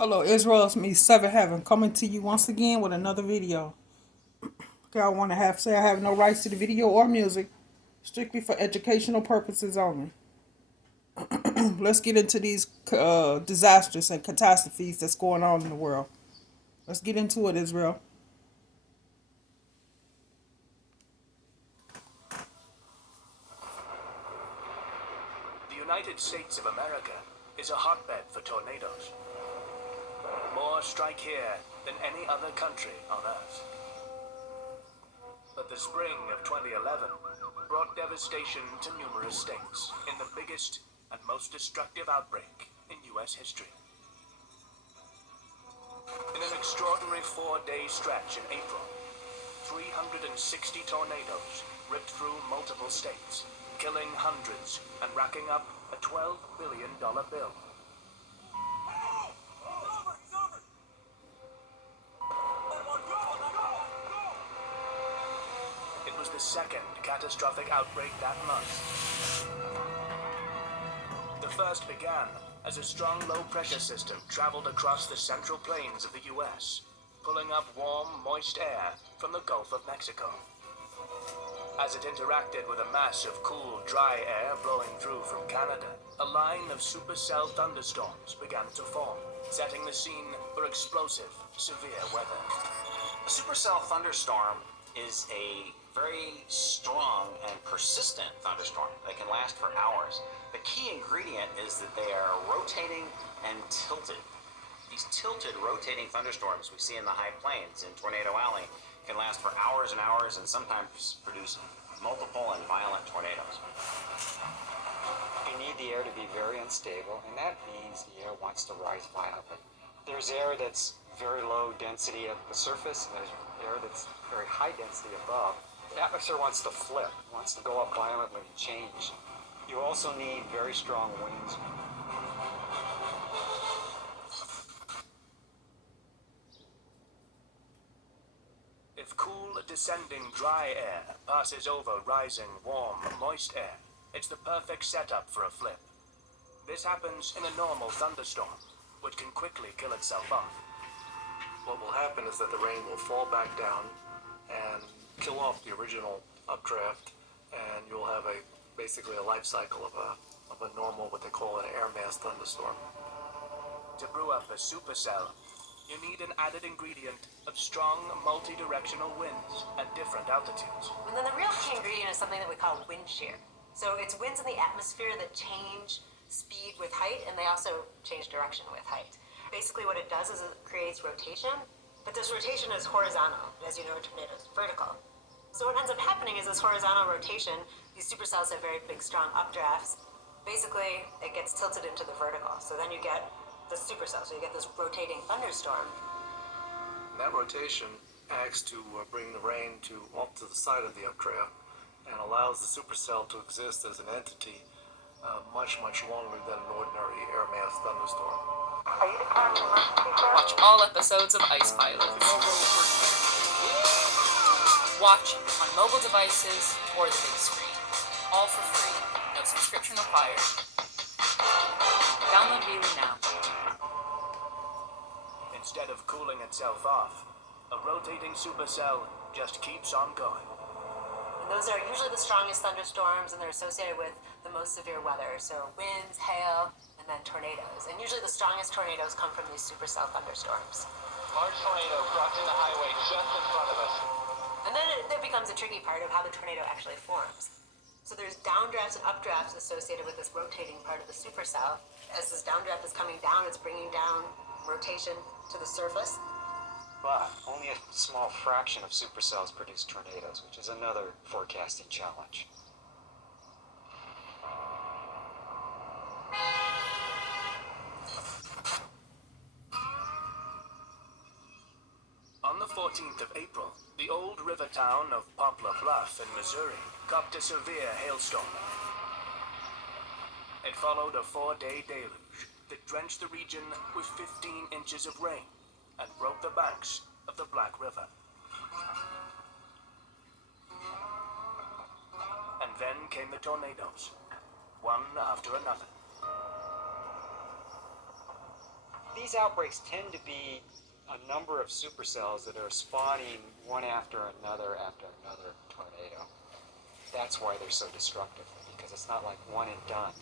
Hello, Israel. It's me, Seven Heaven, coming to you once again with another video. Okay, I want to say I have no rights to the video or music, strictly for educational purposes only. Let's get into these disasters and catastrophes that's going on in the world. Let's get into it, Israel. The United States of America is a hotbed for tornadoes. More strike here than any other country on Earth. But the spring of 2011 brought devastation to numerous states in the biggest and most destructive outbreak in U.S. history. In an extraordinary 4-day stretch in April, 360 tornadoes ripped through multiple states, killing hundreds and racking up a $12 billion bill. It was the second catastrophic outbreak that month. The first began as a strong low-pressure system traveled across the central plains of the U.S., pulling up warm, moist air from the Gulf of Mexico. As it interacted with a mass of cool, dry air blowing through from Canada, a line of supercell thunderstorms began to form, setting the scene for explosive, severe weather. A supercell thunderstorm is a very strong and persistent thunderstorm that can last for hours. The key ingredient is that they are rotating and tilted. These tilted, rotating thunderstorms we see in the high plains in Tornado Alley can last for hours and hours and sometimes produce multiple and violent tornadoes. You need the air to be very unstable, and that means the air wants to rise violently. There's air that's very low density at the surface, and there's air that's very high density above. The atmosphere wants to flip, wants to go up violently and change. You also need very strong winds. If cool, descending dry air passes over rising, warm, moist air, it's the perfect setup for a flip. This happens in a normal thunderstorm, which can quickly kill itself off. What will happen is that the rain will fall back down and kill off the original updraft, and you'll have basically a life cycle of a normal, what they call an air mass thunderstorm. To brew up a supercell, you need an added ingredient of strong, multi-directional winds at different altitudes. And then the real key ingredient is something that we call wind shear. So it's winds in the atmosphere that change speed with height, and they also change direction with height. Basically what it does is it creates rotation, but this rotation is horizontal. As you know, a tornado is vertical. So what ends up happening is this horizontal rotation, these supercells have very big, strong updrafts. Basically, it gets tilted into the vertical. So then you get the supercell, so you get this rotating thunderstorm. And that rotation acts to bring the rain off to the side of the updraft and allows the supercell to exist as an entity much longer than an ordinary air mass thunderstorm. Watch all episodes of Ice Pilots. Watch on mobile devices or the big screen. All for free. No subscription required. Download Veely now. Instead of cooling itself off, a rotating supercell just keeps on going. And those are usually the strongest thunderstorms, and they're associated with the most severe weather. So winds, hail, and then tornadoes. And usually the strongest tornadoes come from these supercell thunderstorms. Large tornado crossing the highway just in front of us. And then it becomes a tricky part of how the tornado actually forms. So there's downdrafts and updrafts associated with this rotating part of the supercell. As this downdraft is coming down, it's bringing down rotation to the surface. But only a small fraction of supercells produce tornadoes, which is another forecasting challenge. On the 14th of April, the old river town of Poplar Bluff in Missouri copped a severe hailstorm. It followed a 4-day deluge that drenched the region with 15 inches of rain and broke the banks of the Black River. And then came the tornadoes, one after another. These these outbreaks tend to be a number of supercells that are spawning one after another tornado. That's why they're so destructive, because it's not like one and done.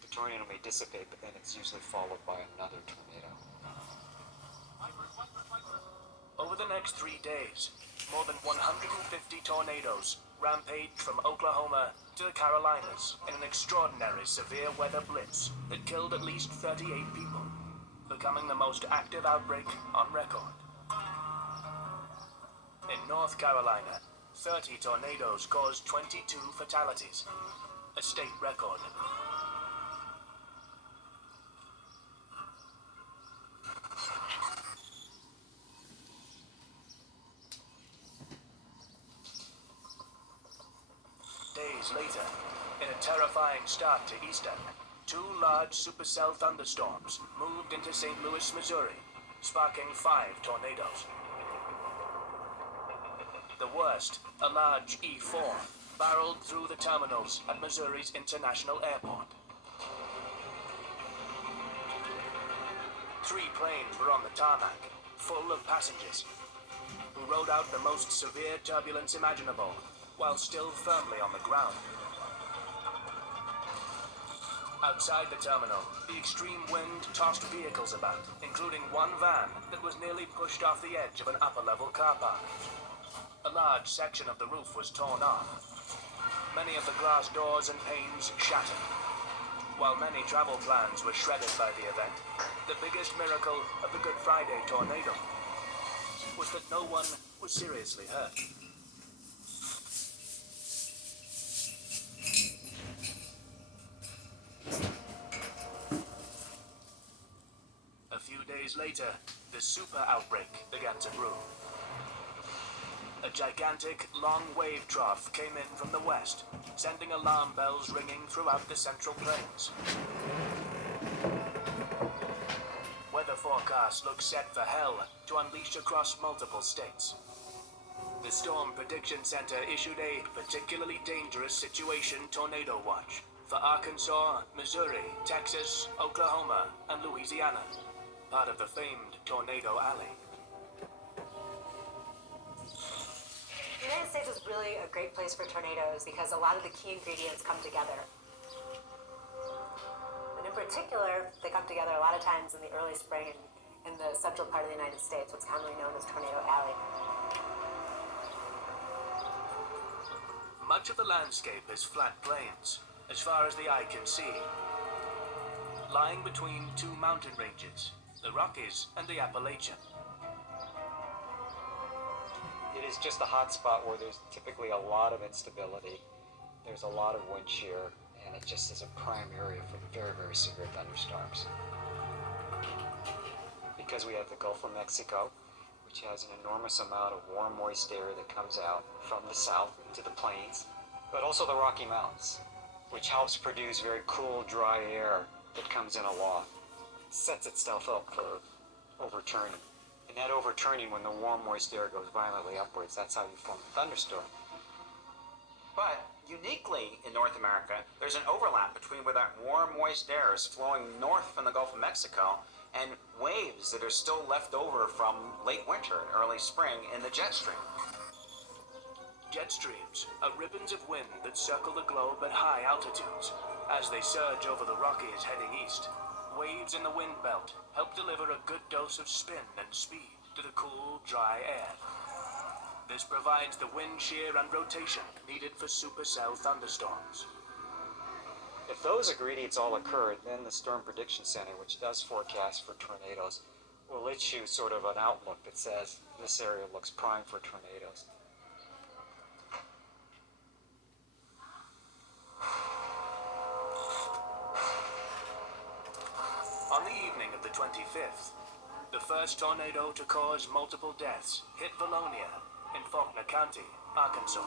The tornado may dissipate, but then it's usually followed by another tornado. Over the next 3 days, more than 150 tornadoes rampaged from Oklahoma to the Carolinas in an extraordinary severe weather blitz that killed at least 38 people, becoming the most active outbreak on record. In North Carolina, 30 tornadoes caused 22 fatalities, a state record. Days later, in a terrifying start to Easter, 2 large supercell thunderstorms moved into St. Louis, Missouri, sparking 5 tornadoes. The worst, a large E4, barreled through the terminals at Missouri's International Airport. 3 planes were on the tarmac, full of passengers, who rode out the most severe turbulence imaginable, while still firmly on the ground. Outside the terminal, the extreme wind tossed vehicles about, including one van that was nearly pushed off the edge of an upper-level car park. A large section of the roof was torn off. Many of the glass doors and panes shattered. While many travel plans were shredded by the event, the biggest miracle of the Good Friday tornado was that no one was seriously hurt. A few days later, the super outbreak began to brew. A gigantic, long wave trough came in from the west, sending alarm bells ringing throughout the Central Plains. Weather forecasts look set for hell to unleash across multiple states. The Storm Prediction Center issued a particularly dangerous situation tornado watch for Arkansas, Missouri, Texas, Oklahoma, and Louisiana, part of the famed Tornado Alley. The United States is really a great place for tornadoes because a lot of the key ingredients come together. And in particular, they come together a lot of times in the early spring in the central part of the United States, what's commonly known as Tornado Alley. Much of the landscape is flat plains, as far as the eye can see, lying between 2 mountain ranges, the Rockies and the Appalachian. It is just a hot spot where there's typically a lot of instability. There's a lot of wind shear, and it just is a prime area for very, very severe thunderstorms. Because we have the Gulf of Mexico, which has an enormous amount of warm, moist air that comes out from the south into the plains, but also the Rocky Mountains, which helps produce very cool, dry air that comes in aloft, sets itself up for overturning. And that overturning, when the warm, moist air goes violently upwards, that's how you form a thunderstorm. But uniquely in North America, there's an overlap between where that warm, moist air is flowing north from the Gulf of Mexico and waves that are still left over from late winter and early spring in the jet stream. Jet streams are ribbons of wind that circle the globe at high altitudes. As they surge over the Rockies heading east, waves in the wind belt help deliver a good dose of spin and speed to the cool, dry air. This provides the wind shear and rotation needed for supercell thunderstorms. If those ingredients all occur, then the Storm Prediction Center, which does forecast for tornadoes, will issue sort of an outlook that says this area looks prime for tornadoes. On the evening of the 25th, the first tornado to cause multiple deaths hit Valonia in Faulkner County, Arkansas.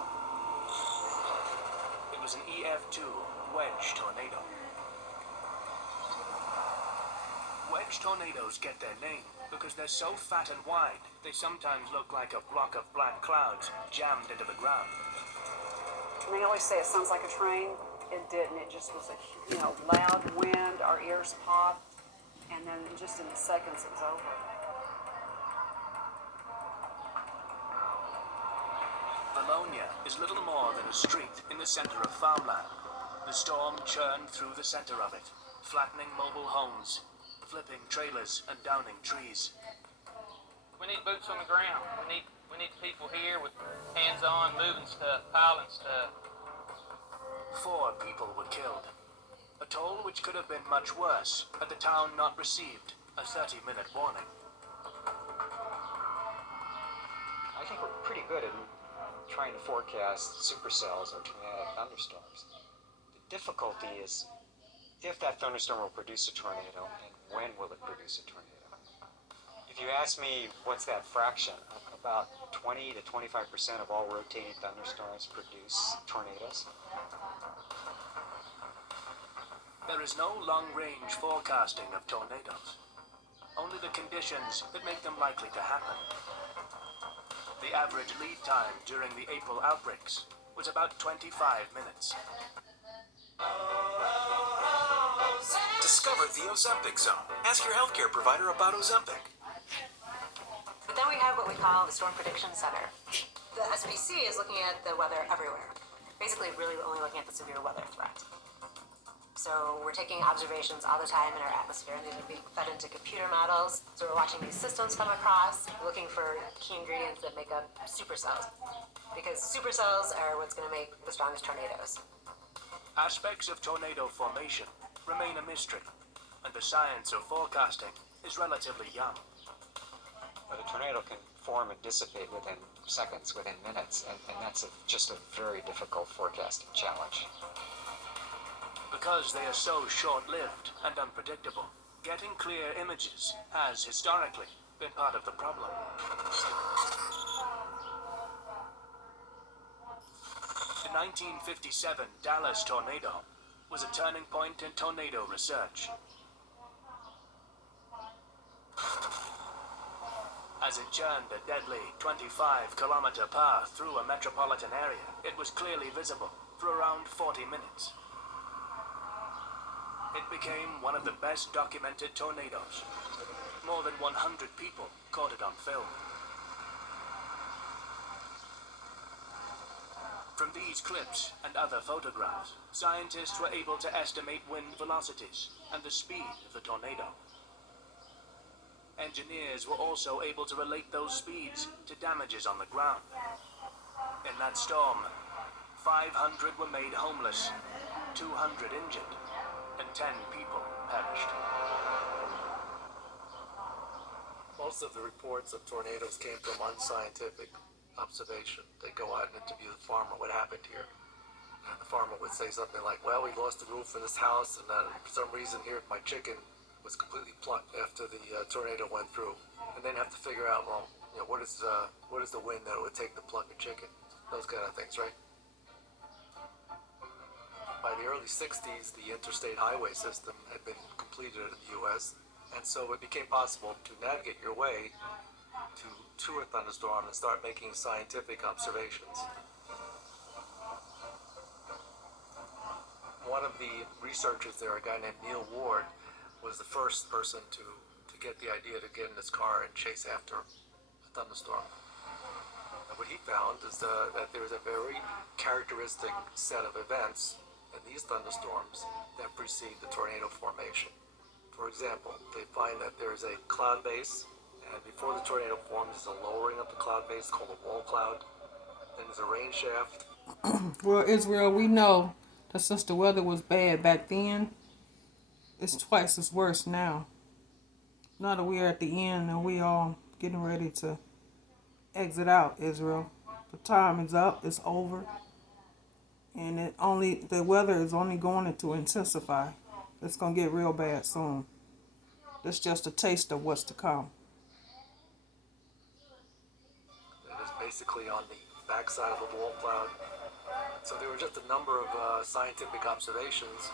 It was an EF2 wedge tornado. Wedge tornadoes get their name because they're so fat and wide, they sometimes look like a block of black clouds jammed into the ground. And they always say it sounds like a train. It didn't. It just was a loud wind. Our ears popped, and then just in seconds it was over. Bologna is little more than a street in the center of farmland. The storm churned through the center of it, flattening mobile homes, flipping trailers and downing trees. We need boots on the ground. We need people here with hands-on, moving stuff, piling stuff. 4 people were killed. A toll which could have been much worse had the town not received a 30-minute warning. I think we're pretty good at trying to forecast supercells or tornadic thunderstorms. The difficulty is if that thunderstorm will produce a tornado and when will it produce a tornado. If you ask me what's that fraction, about 20 to 25% of all rotating thunderstorms produce tornadoes. There is no long-range forecasting of tornadoes, only the conditions that make them likely to happen. The average lead time during the April outbreaks was about 25 minutes. Discover the Ozempic Zone. Ask your healthcare provider about Ozempic. But then we have what we call the Storm Prediction Center. The SPC is looking at the weather everywhere. Basically, really only looking at the severe weather threat. So we're taking observations all the time in our atmosphere, and these are being fed into computer models. So we're watching these systems come across, looking for key ingredients that make up supercells. Because supercells are what's going to make the strongest tornadoes. Aspects of tornado formation remain a mystery, and the science of forecasting is relatively young. But a tornado can form and dissipate within seconds, within minutes, and that's just a very difficult forecasting challenge. Because they are so short-lived and unpredictable, getting clear images has historically been part of the problem. The 1957 Dallas tornado was a turning point in tornado research. As it churned a deadly 25-kilometer path through a metropolitan area, it was clearly visible for around 40 minutes. It became one of the best documented tornadoes. More than 100 people caught it on film. From these clips and other photographs, scientists were able to estimate wind velocities and the speed of the tornado. Engineers were also able to relate those speeds to damages on the ground. In that storm, 500 were made homeless, 200 injured, and 10 people perished. Most of the reports of tornadoes came from unscientific observation. They go out and interview the farmer, what happened here. And the farmer would say something like, well, we lost the roof in this house, and for some reason here my chicken was completely plucked after the tornado went through. And then have to figure out, well, you know, what is the wind that it would take to pluck a chicken? Those kind of things, right? By the early 60s, the interstate highway system had been completed in the U.S., and so it became possible to navigate your way to a thunderstorm and start making scientific observations. One of the researchers there, a guy named Neil Ward, was the first person to get the idea to get in his car and chase after a thunderstorm. And what he found is that there is a very characteristic set of events in these thunderstorms that precede the tornado formation. For example, they find that there is a cloud base, and before the tornado forms, there's a lowering of the cloud base called a wall cloud. Then there's a rain shaft. Well, Israel, we know that since the weather was bad back then, it's twice as worse now. Now that we're at the end and we all getting ready to exit out, Israel. The time is up, it's over. And the weather is only going to intensify. It's going to get real bad soon. That's just a taste of what's to come. It is basically on the backside of the wall cloud. So there were just a number of scientific observations.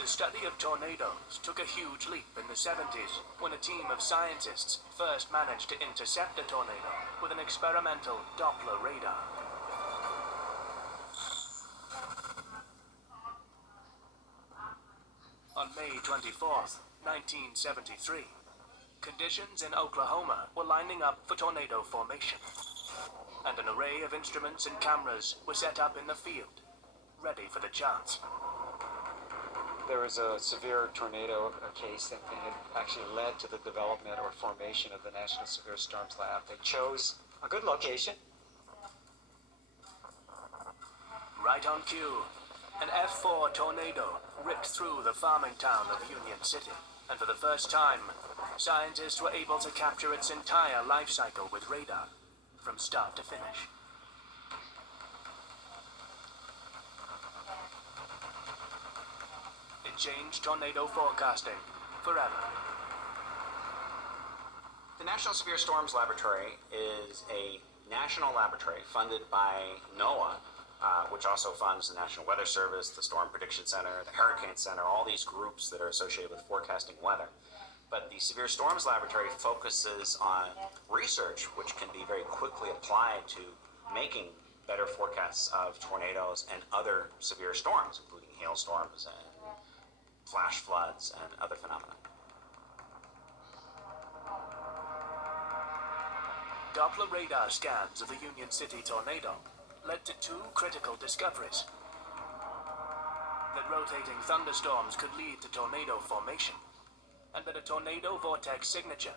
The study of tornadoes took a huge leap in the 70s when a team of scientists first managed to intercept a tornado with an experimental Doppler radar. On May 24th, 1973, conditions in Oklahoma were lining up for tornado formation, and an array of instruments and cameras were set up in the field, ready for the chance. There was a severe tornado case that had actually led to the development or formation of the National Severe Storms Lab. They chose a good location. Right on cue, an F4 tornado ripped through the farming town of Union City, and for the first time, scientists were able to capture its entire life cycle with radar, from start to finish. It changed tornado forecasting forever. The National Severe Storms Laboratory is a national laboratory funded by NOAA, which also funds the National Weather Service, the Storm Prediction Center, the Hurricane Center, all these groups that are associated with forecasting weather. But the Severe Storms Laboratory focuses on research which can be very quickly applied to making better forecasts of tornadoes and other severe storms, including hailstorms and flash floods and other phenomena. Doppler radar scans of the Union City tornado led to two critical discoveries. That rotating thunderstorms could lead to tornado formation, and that a tornado vortex signature,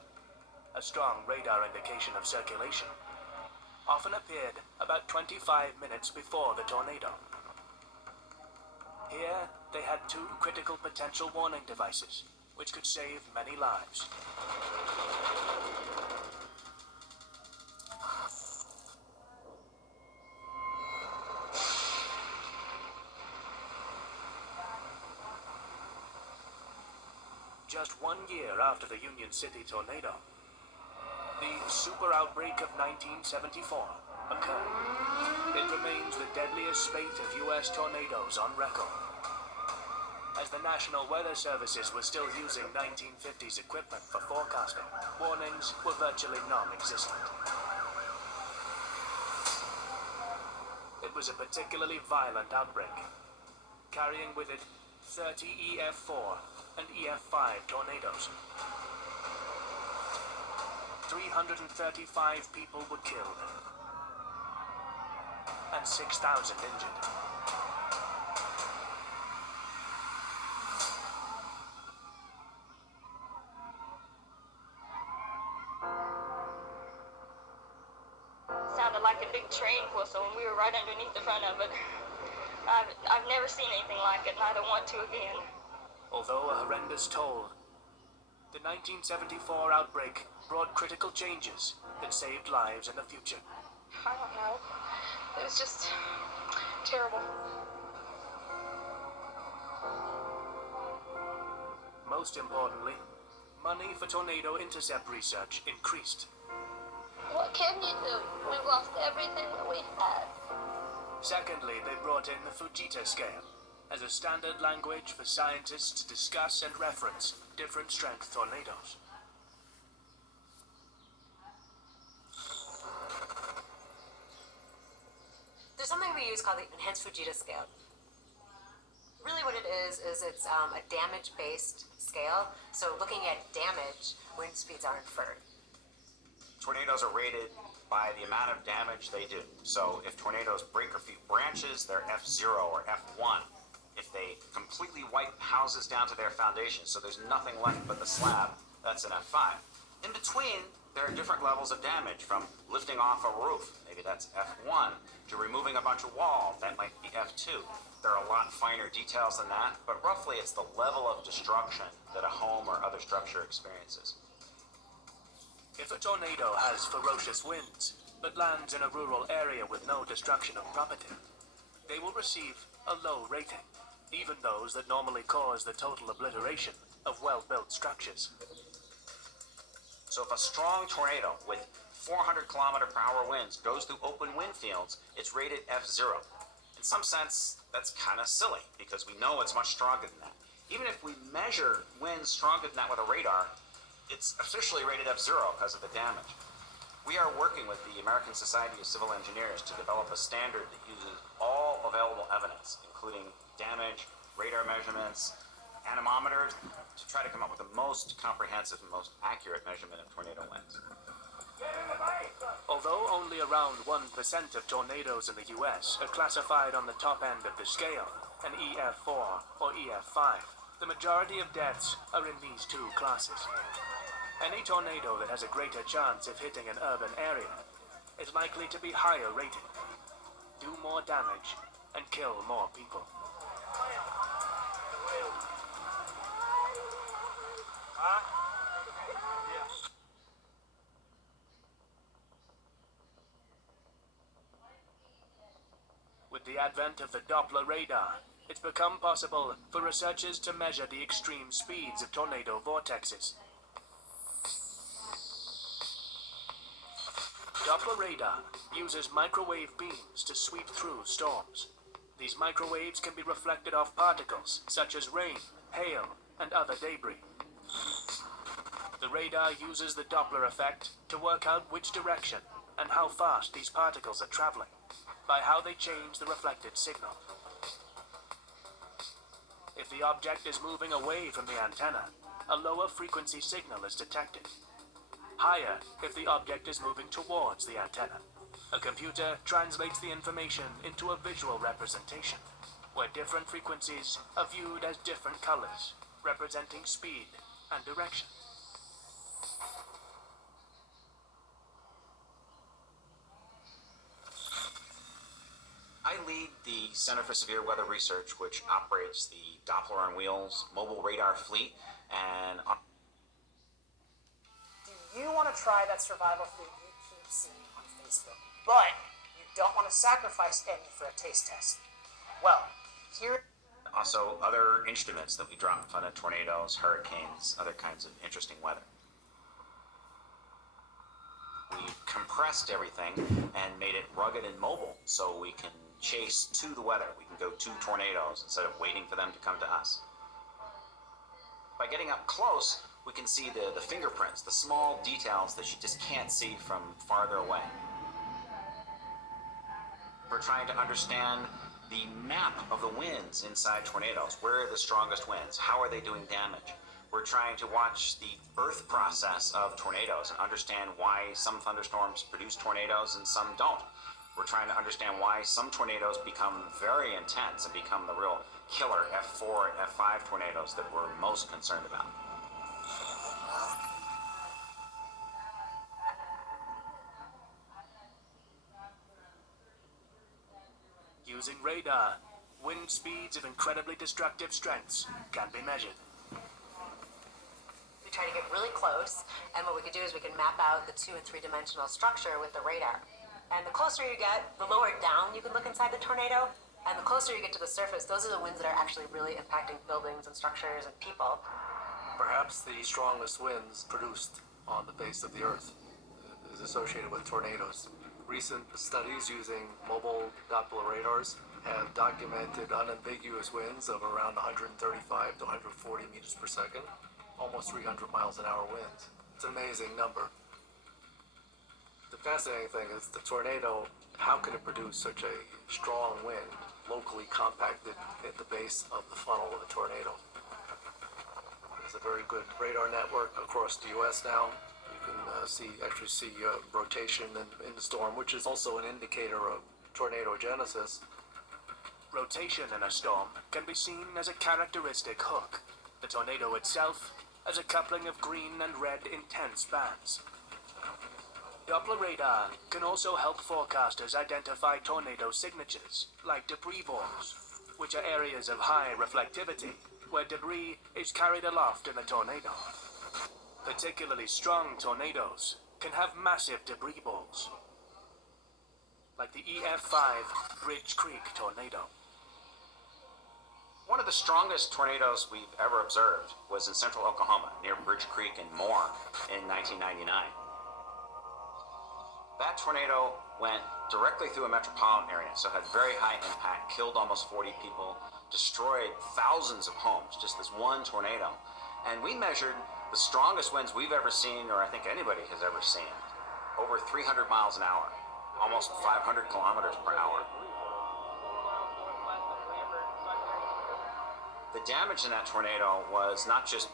a strong radar indication of circulation, often appeared about 25 minutes before the tornado. Here, they had two critical potential warning devices, which could save many lives. Just 1 year after the Union City tornado, the super outbreak of 1974 occurred. It remains the deadliest spate of U.S. tornadoes on record. As the National Weather Services were still using 1950s equipment for forecasting, warnings were virtually non-existent. It was a particularly violent outbreak, carrying with it 30 EF4 and EF5 tornadoes. 335 people were killed and 6,000 injured. Sounded like a big train whistle, and we were right underneath the front of it. I've never seen anything like it, and I don't want to again. Although a horrendous toll, the 1974 outbreak brought critical changes that saved lives in the future. I don't know. It was just terrible. Most importantly, money for tornado intercept research increased. What can you do? We've lost everything that we had. Secondly, they brought in the Fujita scale as a standard language for scientists to discuss and reference different strength tornadoes. There's something we use called the Enhanced Fujita scale. Really what it is it's a damage-based scale. So looking at damage, wind speeds are inferred. Tornadoes are rated by the amount of damage they do. So if tornadoes break a few branches, they're F0 or F1. If they completely wipe houses down to their foundation, so there's nothing left but the slab, that's an F5. In between, there are different levels of damage, from lifting off a roof, maybe that's F1, to removing a bunch of walls, that might be F2. There are a lot finer details than that, but roughly it's the level of destruction that a home or other structure experiences. If a tornado has ferocious winds, but lands in a rural area with no destruction of property, they will receive a low rating, even those that normally cause the total obliteration of well-built structures. So if a strong tornado with 400 km/h winds goes through open wind fields, it's rated F0. In some sense, that's kind of silly, because we know it's much stronger than that. Even if we measure winds stronger than that with a radar, it's officially rated F0 because of the damage. We are working with the American Society of Civil Engineers to develop a standard that uses all available evidence, including damage, radar measurements, anemometer to try to come up with the most comprehensive and most accurate measurement of tornado winds. Although only around 1% of tornadoes in the US are classified on the top end of the scale, an EF4 or EF5, the majority of deaths are in these two classes. Any tornado that has a greater chance of hitting an urban area is likely to be higher rated, do more damage, and kill more people. With the advent of the Doppler radar, it's become possible for researchers to measure the extreme speeds of tornado vortexes. Doppler radar uses microwave beams to sweep through storms. These microwaves can be reflected off particles such as rain, hail, and other debris. The radar uses the Doppler effect to work out which direction and how fast these particles are traveling, by how they change the reflected signal. If the object is moving away from the antenna, a lower frequency signal is detected. Higher if the object is moving towards the antenna. A computer translates the information into a visual representation, where different frequencies are viewed as different colors, representing speed and direction. I lead the Center for Severe Weather Research, which operates the Doppler on Wheels mobile radar fleet, and do you want to try that survival food you keep seeing on Facebook, but you don't want to sacrifice any for a taste test? Well, here... Also, other instruments that we drop in front of tornadoes, hurricanes, other kinds of interesting weather. We compressed everything and made it rugged and mobile, so we can chase to the weather. We can go to tornadoes instead of waiting for them to come to us. By getting up close, we can see the fingerprints, the small details that you just can't see from farther away. We're trying to understand the map of the winds inside tornadoes. Where are the strongest winds? How are they doing damage? We're trying to watch the birth process of tornadoes and understand why some thunderstorms produce tornadoes and some don't. We're trying to understand why some tornadoes become very intense and become the real killer F4 and F5 tornadoes that we're most concerned about. Using radar, wind speeds of incredibly destructive strengths can be measured. We try to get really close, and what we can do is we can map out the 2- and 3-dimensional structure with the radar. And the closer you get, the lower down you can look inside the tornado, and the closer you get to the surface, those are the winds that are actually really impacting buildings and structures and people. Perhaps the strongest winds produced on the face of the Earth is associated with tornadoes. Recent studies using mobile Doppler radars have documented unambiguous winds of around 135 to 140 meters per second, almost 300 miles an hour winds. It's an amazing number. The fascinating thing is the tornado, how can it produce such a strong wind locally compacted at the base of the funnel of a tornado? There's a very good radar network across the U.S. now. You can actually see rotation in the storm, which is also an indicator of tornado genesis. Rotation in a storm can be seen as a characteristic hook. The tornado itself as a coupling of green and red intense bands. Doppler radar can also help forecasters identify tornado signatures, like debris balls, which are areas of high reflectivity, where debris is carried aloft in a tornado. Particularly strong tornadoes can have massive debris balls, like the EF5 Bridge Creek tornado. One of the strongest tornadoes we've ever observed was in central Oklahoma, near Bridge Creek and Moore in 1999. That tornado went directly through a metropolitan area, so it had very high impact, killed almost 40 people, destroyed thousands of homes, just this one tornado. And we measured the strongest winds we've ever seen, or I think anybody has ever seen, over 300 miles an hour, almost 500 kilometers per hour. The damage in that tornado was not just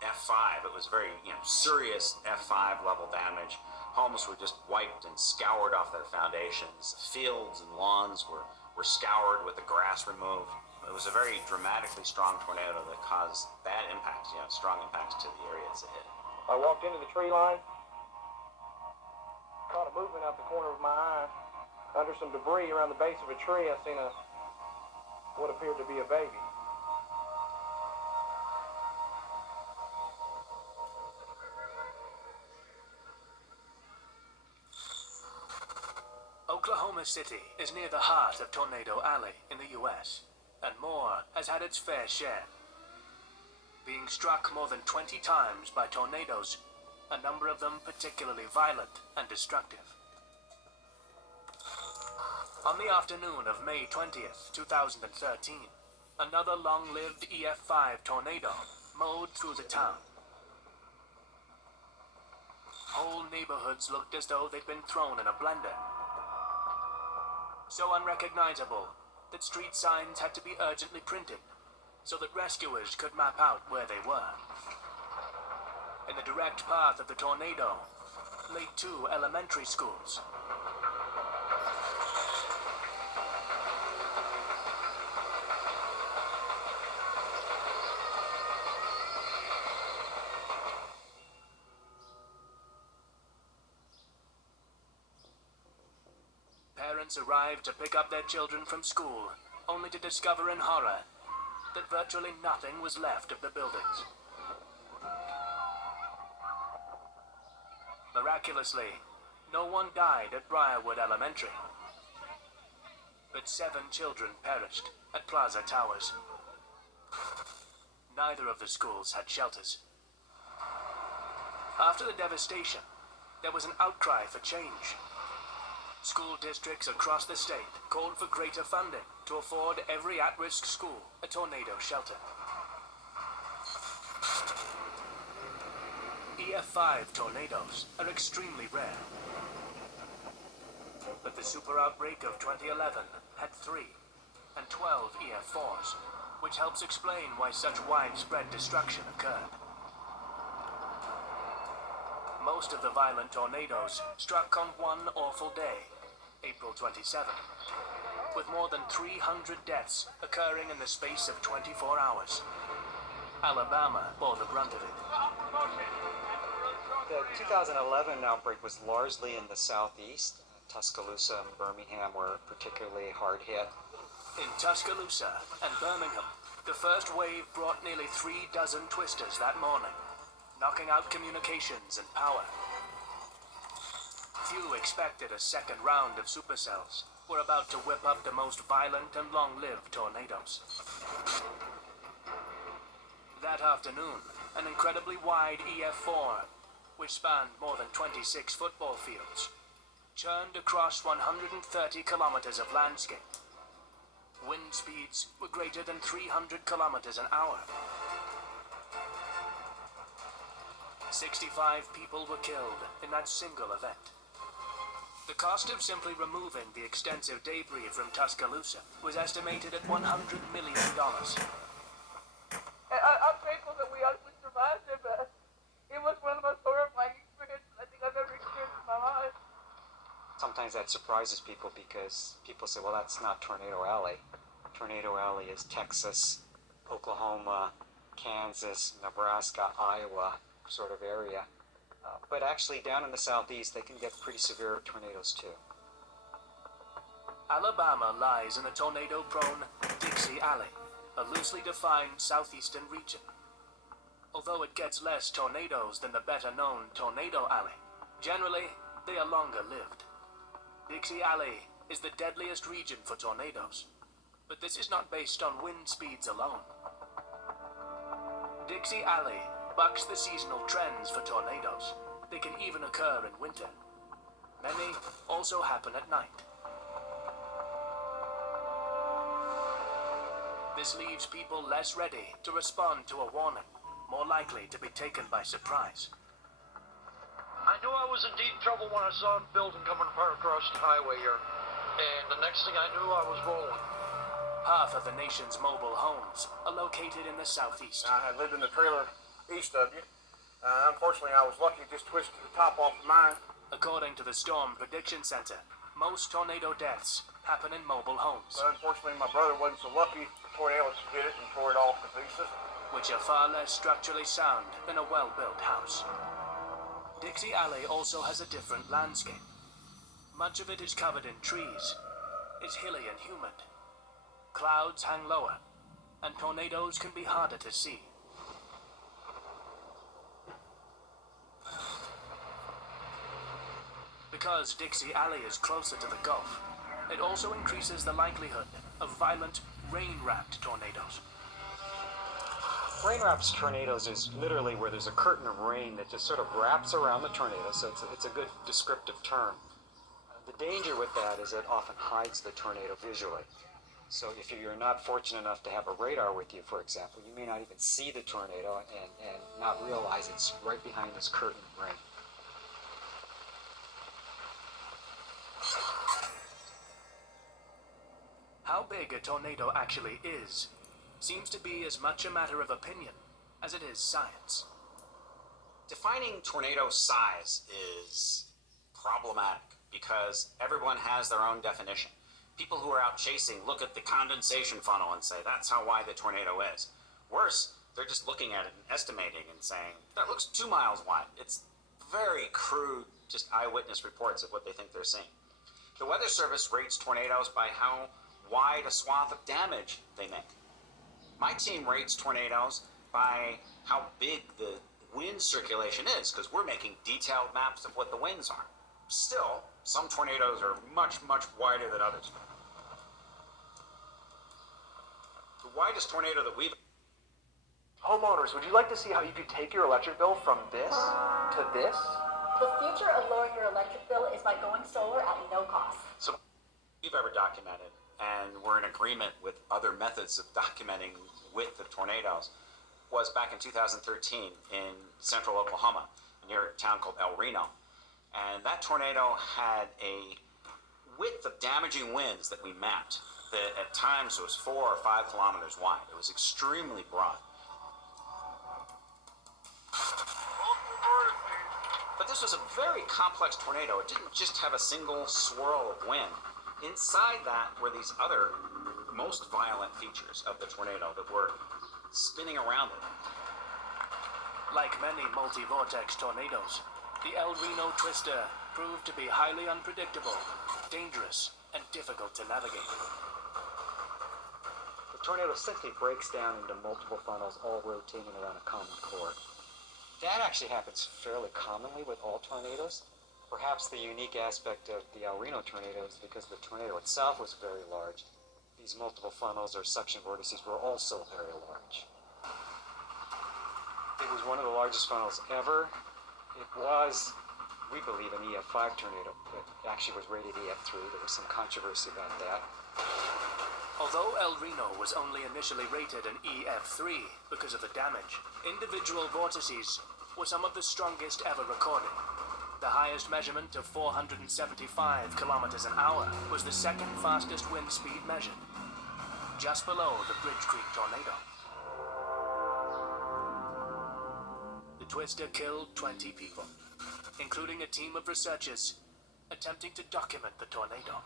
F5, it was very serious F5 level damage. Homes were just wiped and scoured off their foundations. Fields and lawns were scoured with the grass removed. It was a very dramatically strong tornado that caused bad impacts, strong impacts to the areas it hit. I walked into the tree line, caught a movement out the corner of my eye. Under some debris around the base of a tree, I seen what appeared to be a baby. Oklahoma City is near the heart of Tornado Alley in the U.S., and Moore has had its fair share. Being struck more than 20 times by tornadoes, a number of them particularly violent and destructive. On the afternoon of May 20th, 2013, another long-lived EF5 tornado mowed through the town. Whole neighborhoods looked as though they'd been thrown in a blender. So unrecognizable that street signs had to be urgently printed so that rescuers could map out where they were. In the direct path of the tornado lay 2 elementary schools. Parents arrived to pick up their children from school, only to discover in horror that virtually nothing was left of the buildings. Miraculously, no one died at Briarwood Elementary, but 7 children perished at Plaza Towers. Neither of the schools had shelters. After the devastation, there was an outcry for change. School districts across the state called for greater funding to afford every at-risk school a tornado shelter. EF5 tornadoes are extremely rare, but the super outbreak of 2011 had 3 and 12 EF4s, which helps explain why such widespread destruction occurred. Most of the violent tornadoes struck on one awful day, April 27, with more than 300 deaths occurring in the space of 24 hours. Alabama bore the brunt of it. The 2011 outbreak was largely in the southeast. Tuscaloosa and Birmingham were particularly hard hit. In Tuscaloosa and Birmingham, the first wave brought nearly 36 twisters that morning, knocking out communications and power. Few expected a second round of supercells were about to whip up the most violent and long-lived tornadoes. That afternoon, an incredibly wide EF4, which spanned more than 26 football fields, churned across 130 kilometers of landscape. Wind speeds were greater than 300 kilometers an hour. 65 people were killed in that single event. The cost of simply removing the extensive debris from Tuscaloosa was estimated at $100 million. I'm grateful that we survived it, but it was one of the most horrifying experiences I think I've ever experienced in my life. Sometimes that surprises people because people say, well, that's not Tornado Alley. Tornado Alley is Texas, Oklahoma, Kansas, Nebraska, Iowa sort of area. But actually, down in the southeast, they can get pretty severe tornadoes too. Alabama lies in the tornado-prone Dixie Alley, a loosely defined southeastern region. Although it gets less tornadoes than the better-known Tornado Alley, generally, they are longer-lived. Dixie Alley is the deadliest region for tornadoes, but this is not based on wind speeds alone. Dixie Alley bucks the seasonal trends for tornadoes. They can even occur in winter. Many also happen at night. This leaves people less ready to respond to a warning, more likely to be taken by surprise. I knew I was in deep trouble when I saw a building coming apart across the highway here. And the next thing I knew, I was rolling. Half of the nation's mobile homes are located in the southeast. I had lived in the trailer east of you. Unfortunately, I was lucky to just twist the top off of mine. According to the Storm Prediction Center, most tornado deaths happen in mobile homes, But unfortunately, my brother wasn't so lucky. The tornadoes hit it and tore it all to pieces. which are far less structurally sound than a well-built house. Dixie Alley also has a different landscape. Much of it is covered in trees, is hilly and humid. Clouds hang lower, and tornadoes can be harder to see. Because Dixie Alley is closer to the Gulf, it also increases the likelihood of violent, rain-wrapped tornadoes. Rain-wrapped tornadoes is literally where there's a curtain of rain that just sort of wraps around the tornado, so it's a good descriptive term. The danger with that is it often hides the tornado visually. So if you're not fortunate enough to have a radar with you, for example, you may not even see the tornado and not realize it's right behind this curtain of rain. How big a tornado actually is seems to be as much a matter of opinion as it is science. Defining tornado size is problematic because everyone has their own definition. People who are out chasing look at the condensation funnel and say, that's how wide the tornado is. Worse, they're just looking at it and estimating and saying, that looks 2 miles wide. It's very crude, just eyewitness reports of what they think they're seeing. The Weather Service rates tornadoes by how wide a swath of damage they make. My team rates tornadoes by how big the wind circulation is, because we're making detailed maps of what the winds are. Still, some tornadoes are much, much wider than others. The widest tornado that we've... Homeowners, would you like to see how you could take your electric bill from this to this? The future of lowering your electric bill is by going solar at no cost. So we've ever documented, and we're in agreement with other methods of documenting width of tornadoes, was back in 2013 in central Oklahoma, near a town called El Reno. And that tornado had a width of damaging winds that we mapped that at times was 4 or 5 kilometers wide. It was extremely broad. But this was a very complex tornado. It didn't just have a single swirl of wind. Inside that were these other most violent features of the tornado that were spinning around it. Like many multi-vortex tornadoes, the El Reno Twister proved to be highly unpredictable, dangerous, and difficult to navigate. The tornado essentially breaks down into multiple funnels all rotating around a common core. That actually happens fairly commonly with all tornadoes. Perhaps the unique aspect of the El Reno tornado is because the tornado itself was very large. These multiple funnels or suction vortices were also very large. It was one of the largest funnels ever. It was, we believe, an EF5 tornado. It actually was rated EF3. There was some controversy about that. Although El Reno was only initially rated an EF3 because of the damage, individual vortices were some of the strongest ever recorded. The highest measurement of 475 kilometers an hour was the second fastest wind speed measured, just below the Bridge Creek tornado. The Twister killed 20 people, including a team of researchers attempting to document the tornado.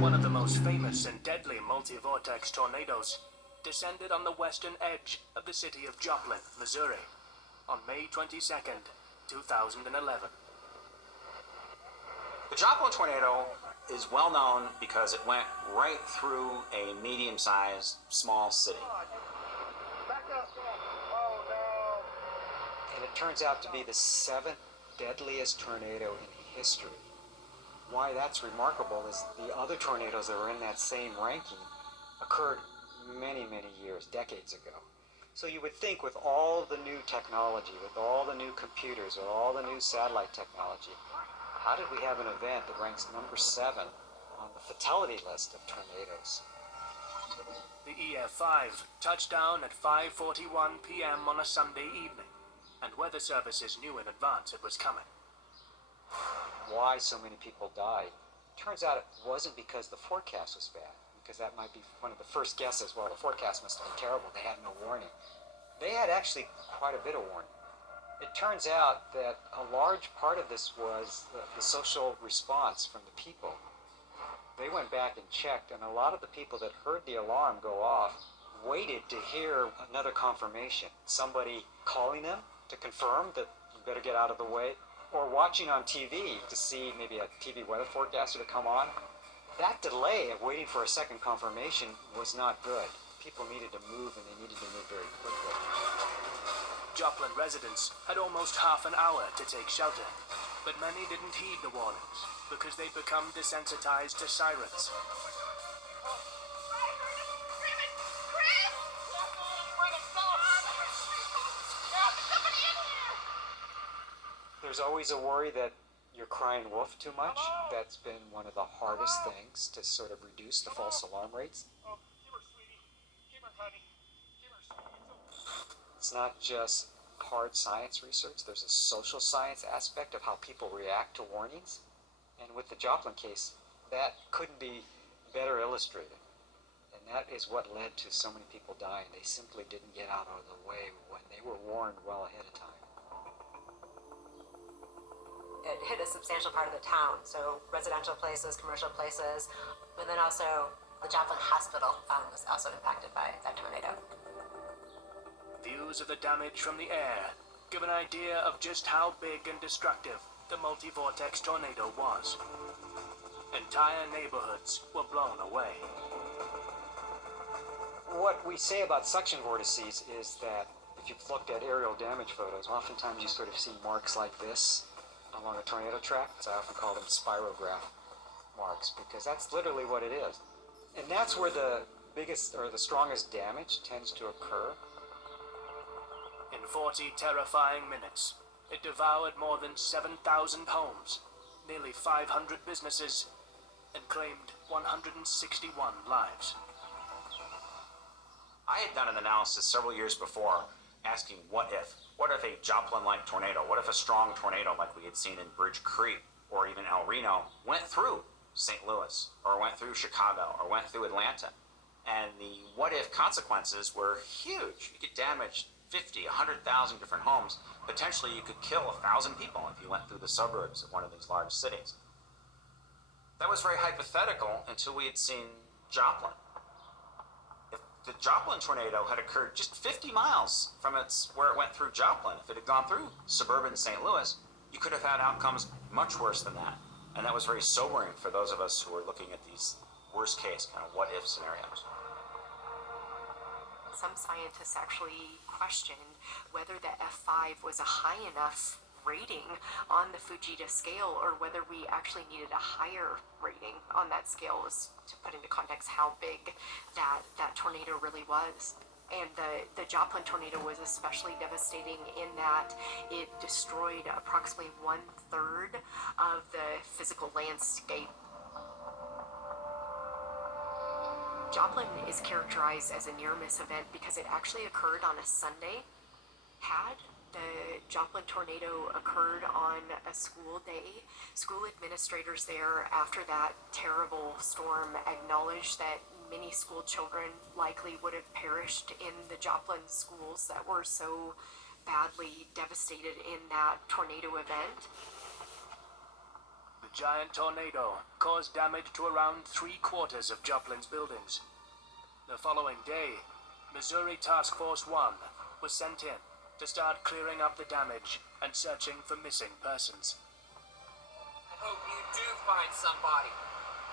One of the most famous and deadly multi-vortex tornadoes descended on the western edge of the city of Joplin, Missouri, on May 22nd, 2011. The Joplin tornado is well known because it went right through a medium-sized small city. And it turns out to be the 7th deadliest tornado in history. Why that's remarkable is the other tornadoes that were in that same ranking occurred many, many years, decades ago. So you would think with all the new technology, with all the new computers, with all the new satellite technology, how did we have an event that ranks number 7 on the fatality list of tornadoes? The EF5 touched down at 5:41 p.m. on a Sunday evening, and weather services knew in advance it was coming. why so many people died. Turns out it wasn't because the forecast was bad, because that might be one of the first guesses. Well, the forecast must have been terrible. They had no warning. They had actually quite a bit of warning. It turns out that a large part of this was the social response from the people. They went back and checked, and a lot of the people that heard the alarm go off waited to hear another confirmation. Somebody calling them to confirm that you better get out of the way, or watching on TV to see maybe a TV weather forecaster to come on. That delay of waiting for a second confirmation was not good. People needed to move, and they needed to move very quickly. Joplin residents had almost half an hour to take shelter, but many didn't heed the warnings because they'd become desensitized to sirens. There's always a worry that you're crying wolf too much. That's been one of the hardest things to sort of reduce the false alarm rates. It's not just hard science research. There's a social science aspect of how people react to warnings. And with the Joplin case, that couldn't be better illustrated. And that is what led to so many people dying. They simply didn't get out of the way when they were warned well ahead of time. It hit a substantial part of the town, so residential places, commercial places, but then also the Joplin Hospital was also impacted by that tornado. Views of the damage from the air give an idea of just how big and destructive the multi-vortex tornado was. Entire neighborhoods were blown away. What we say about suction vortices is that if you've looked at aerial damage photos, oftentimes you sort of see marks like this along a tornado track. So I often call them spirograph marks, because that's literally what it is. And that's where the biggest or the strongest damage tends to occur. In 40 terrifying minutes, it devoured more than 7,000 homes, nearly 500 businesses, and claimed 161 lives. I had done an analysis several years before asking what if? What if a Joplin-like tornado, what if a strong tornado like we had seen in Bridge Creek or even El Reno went through St. Louis or went through Chicago or went through Atlanta? And the what if consequences were huge. You could damage 50, 100,000 different homes. Potentially you could kill 1,000 people if you went through the suburbs of one of these large cities. That was very hypothetical until we had seen Joplin. If the Joplin tornado had occurred just 50 miles from where it went through Joplin, if it had gone through suburban St. Louis, you could have had outcomes much worse than that. And that was very sobering for those of us who were looking at these worst case kind of what if scenarios. Some scientists actually questioned whether the F5 was a high enough rating on the Fujita scale, or whether we actually needed a higher rating on that scale, was to put into context how big that tornado really was. And the Joplin tornado was especially devastating in that it destroyed approximately 1/3 of the physical landscape. Joplin is characterized as a near-miss event because it actually occurred on a Sunday. Had the Joplin tornado occurred on a school day, school administrators there after that terrible storm acknowledged that many school children likely would have perished in the Joplin schools that were so badly devastated in that tornado event. The giant tornado caused damage to around 3/4 of Joplin's buildings. The following day, Missouri Task Force 1 was sent in to start clearing up the damage and searching for missing persons. I hope you do find somebody.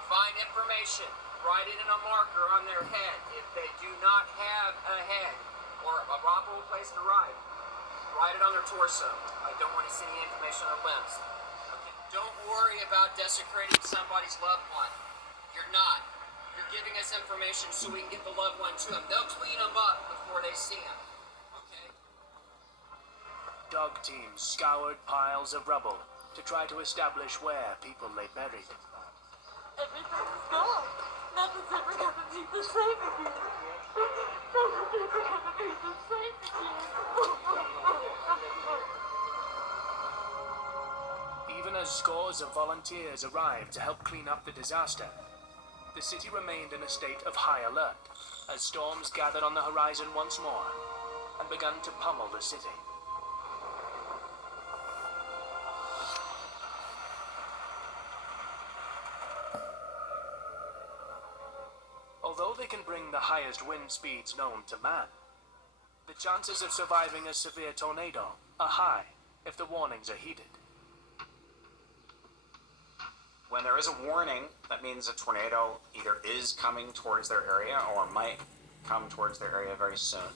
Find information. Write it in a marker on their head. If they do not have a head or a proper place to write it on their torso. I don't want to see any information on their limbs. Okay. Don't worry about desecrating somebody's loved one. You're not. You're giving us information so we can get the loved one to them. They'll clean them up before they see them. Okay? Dog teams scoured piles of rubble to try to establish where people lay buried. Everything's gone. Nothing's ever gonna be the same again. Nothing's ever gonna be the same again. Even Even as scores of volunteers arrived to help clean up the disaster, the city remained in a state of high alert as storms gathered on the horizon once more and began to pummel the city. Although they can bring the highest wind speeds known to man, the chances of surviving a severe tornado are high if the warnings are heeded. When there is a warning, that means a tornado either is coming towards their area or might come towards their area very soon.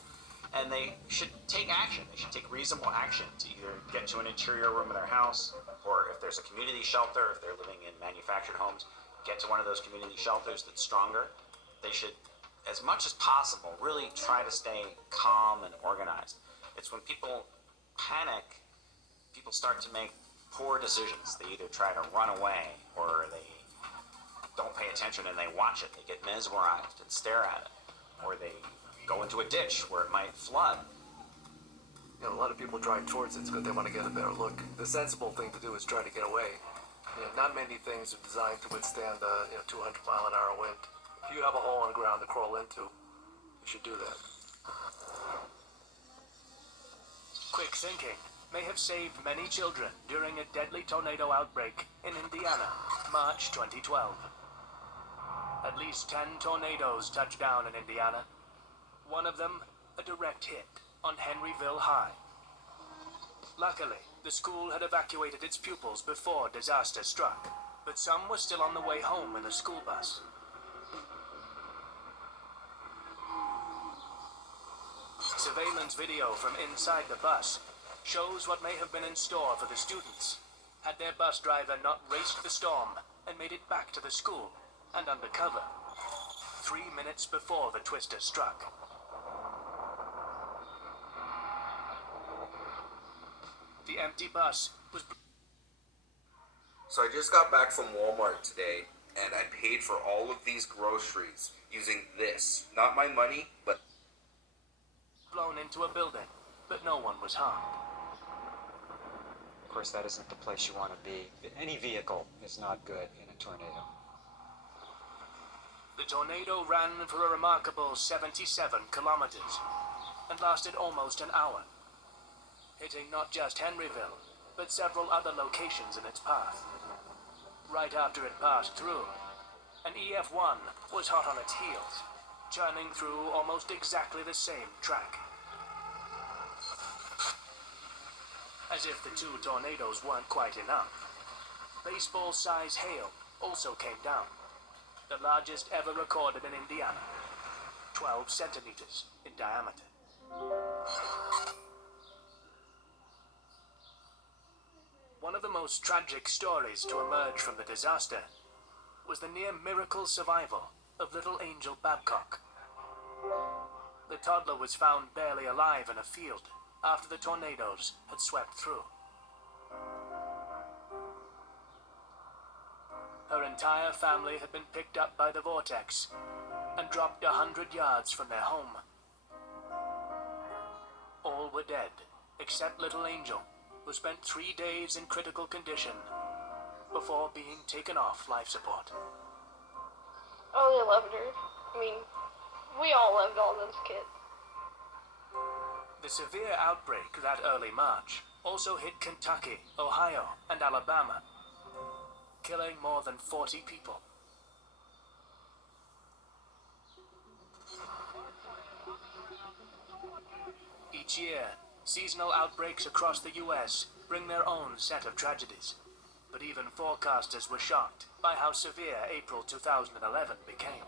And they should take action. They should take reasonable action to either get to an interior room of their house, or if there's a community shelter, if they're living in manufactured homes, get to one of those community shelters that's stronger. They should, as much as possible, really try to stay calm and organized. It's when people panic, people start to make poor decisions. They either try to run away or they don't pay attention and they watch it. They get mesmerized and stare at it. Or they go into a ditch where it might flood. You know, a lot of people drive towards it because they want to get a better look. The sensible thing to do is try to get away. You know, not many things are designed to withstand 200-mile-an-hour wind. If you have a hole in the ground to crawl into, you should do that. Quick thinking may have saved many children during a deadly tornado outbreak in Indiana, March 2012. At least 10 tornadoes touched down in Indiana. One of them, a direct hit on Henryville High. Luckily, the school had evacuated its pupils before disaster struck, but some were still on the way home in the school bus. Surveillance video from inside the bus shows what may have been in store for the students had their bus driver not raced the storm and made it back to the school and under cover 3 minutes before the twister struck. The empty bus was... So I just got back from Walmart today, and I paid for all of these groceries using this. Not my money, but... blown into a building, but no one was harmed. Of course, that isn't the place you want to be. Any vehicle is not good in a tornado. The tornado ran for a remarkable 77 kilometers and lasted almost an hour, hitting not just Henryville, but several other locations in its path. Right after it passed through, an EF-1 was hot on its heels, churning through almost exactly the same track. As if the two tornadoes weren't quite enough, baseball-size hail also came down, the largest ever recorded in Indiana, 12 centimeters in diameter. One of the most tragic stories to emerge from the disaster was the near-miracle survival of little Angel Babcock. The toddler was found barely alive in a field after the tornadoes had swept through. Her entire family had been picked up by the vortex and dropped 100 yards from their home. All were dead, except little Angel, who spent 3 days in critical condition before being taken off life support. Oh, they loved her. I mean, we all loved all those kids. The severe outbreak that early March also hit Kentucky, Ohio, and Alabama, killing more than 40 people. Each year, seasonal outbreaks across the U.S. bring their own set of tragedies, but even forecasters were shocked by how severe April 2011 became.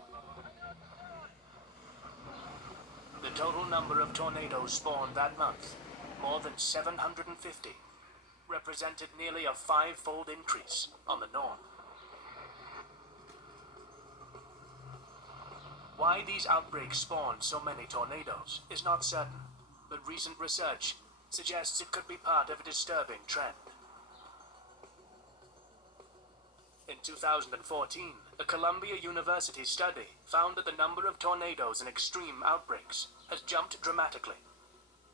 The total number of tornadoes spawned that month, more than 750, represented nearly a 5-fold increase on the norm. Why these outbreaks spawned so many tornadoes is not certain, but recent research suggests it could be part of a disturbing trend. In 2014, a Columbia University study found that the number of tornadoes and extreme outbreaks has jumped dramatically,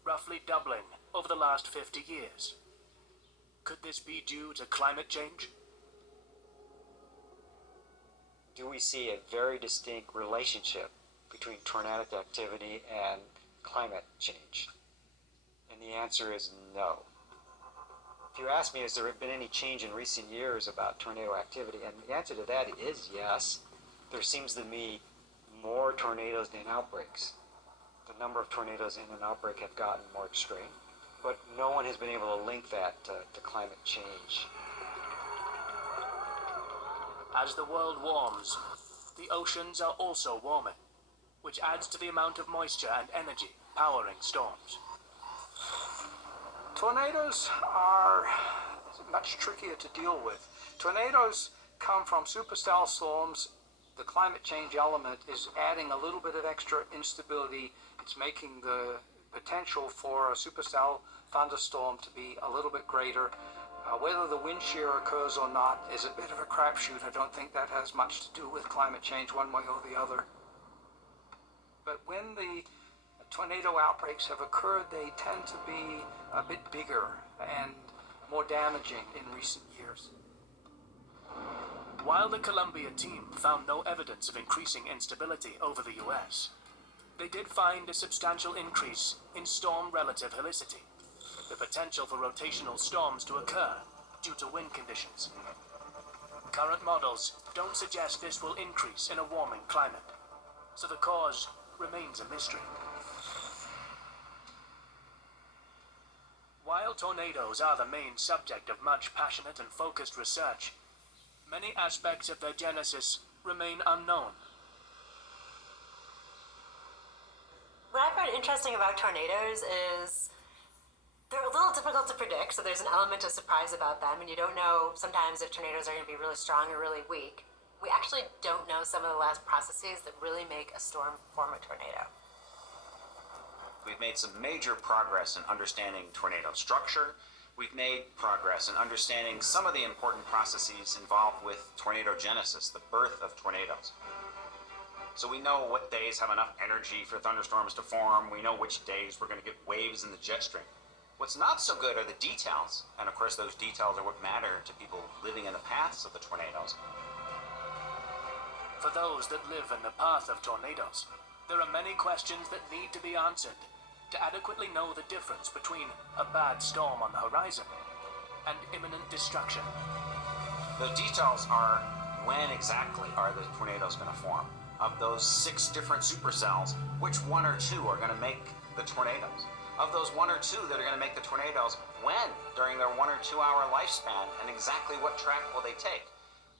roughly doubling over the last 50 years. Could this be due to climate change? Do we see a very distinct relationship between tornadic activity and climate change? And the answer is no. If you ask me, has there been any change in recent years about tornado activity? And the answer to that is yes. There seems to be more tornadoes than outbreaks. The number of tornadoes in an outbreak have gotten more extreme, but no one has been able to link that to climate change. As the world warms, the oceans are also warming, which adds to the amount of moisture and energy powering storms. Tornadoes are much trickier to deal with. Tornadoes come from supercell storms. The climate change element is adding a little bit of extra instability. It's making the potential for a supercell thunderstorm to be a little bit greater. Whether the wind shear occurs or not is a bit of a crapshoot. I don't think that has much to do with climate change one way or the other. But when the tornado outbreaks have occurred, they tend to be a bit bigger and more damaging in recent years. While the Columbia team found no evidence of increasing instability over the US, they did find a substantial increase in storm relative helicity, the potential for rotational storms to occur due to wind conditions. Current models don't suggest this will increase in a warming climate, so the cause remains a mystery. While tornadoes are the main subject of much passionate and focused research, many aspects of their genesis remain unknown. What I find interesting about tornadoes is they're a little difficult to predict, so there's an element of surprise about them, and you don't know sometimes if tornadoes are going to be really strong or really weak. We actually don't know some of the last processes that really make a storm form a tornado. We've made some major progress in understanding tornado structure. We've made progress in understanding some of the important processes involved with tornado genesis, the birth of tornadoes. So we know what days have enough energy for thunderstorms to form. We know which days we're going to get waves in the jet stream. What's not so good are the details. And of course, those details are what matter to people living in the paths of the tornadoes. For those that live in the path of tornadoes, there are many questions that need to be answered to adequately know the difference between a bad storm on the horizon and imminent destruction. The details are when exactly are the tornadoes going to form. Of those 6 different supercells, which 1 or 2 are going to make the tornadoes? Of those 1 or 2 that are going to make the tornadoes, when during their 1 or 2 hour lifespan, and exactly what track will they take?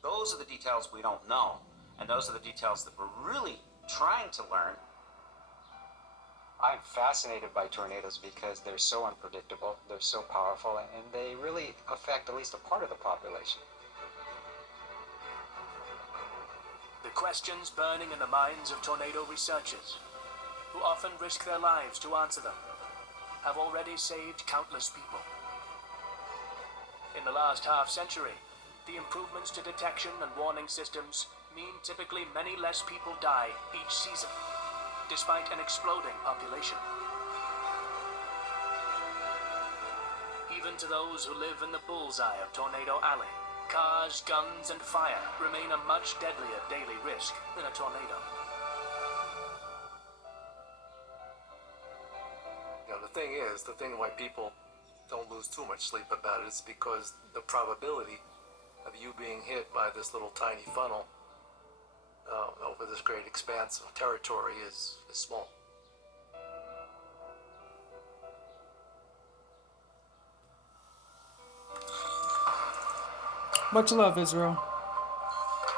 Those are the details we don't know, and those are the details that we're really trying to learn. I'm fascinated by tornadoes because they're so unpredictable, they're so powerful, and they really affect at least a part of the population. The questions burning in the minds of tornado researchers, who often risk their lives to answer them, have already saved countless people. In the last half-century, the improvements to detection and warning systems mean typically many less people die each season, despite an exploding population. Even to those who live in the bullseye of Tornado Alley, cars, guns, and fire remain a much deadlier daily risk than a tornado. You know, the thing why people don't lose too much sleep about it is because the probability of you being hit by this little tiny funnel over this great expanse of territory is small. Much love, Israel.